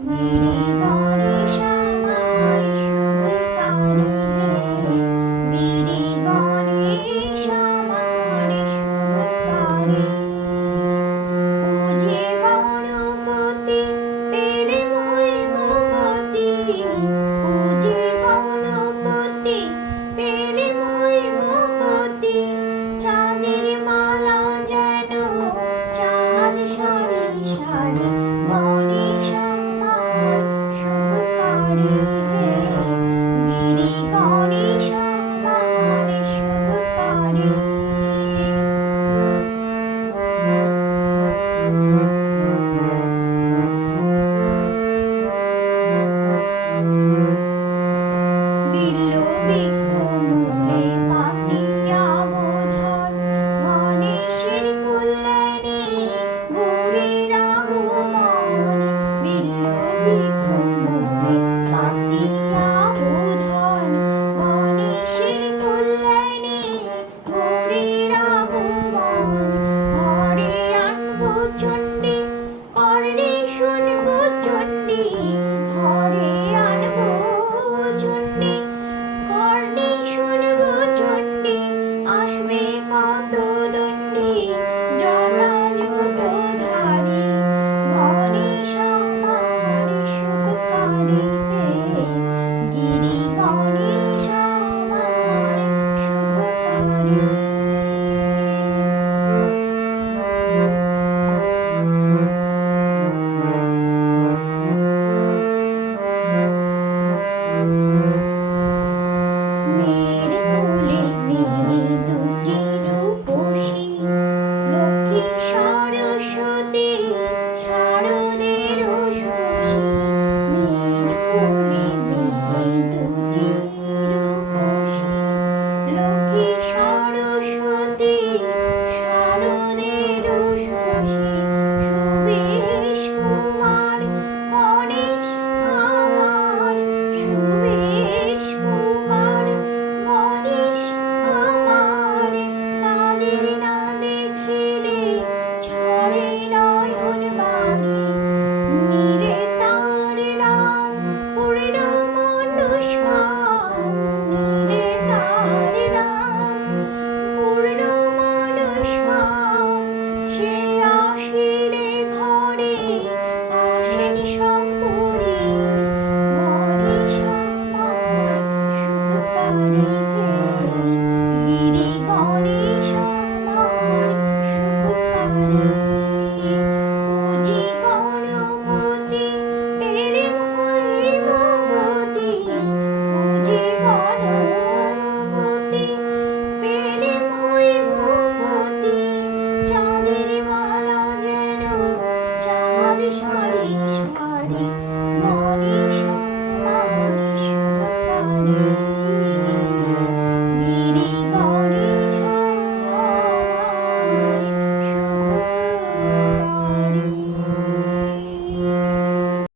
Giri control.